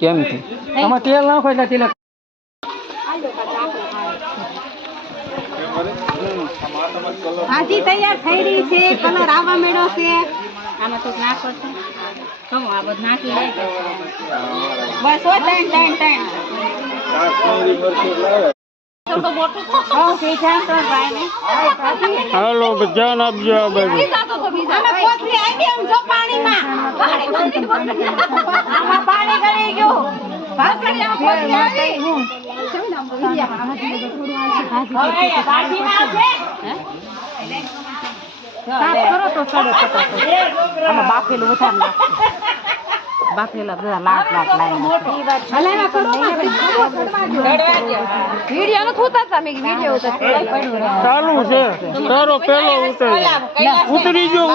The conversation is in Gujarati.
કેમ છે આમાં તેલ નાખો એટલે તેલ ભાજી તૈયાર થઈ રહી છે, કલર આવવા માંડ્યો છે. આમાં તો નાખો છે કહું આ બધું નાખી લે બસ હો ટાઈમ હાલો ધ્યાન આપજો આ બાજુ બાફેલું વધારે બાફેલા બધા લાખ વિડીયો નો થતા હતા મેં વિડીયો ચાલુ છે તારો પેલો ઉતરી ગયો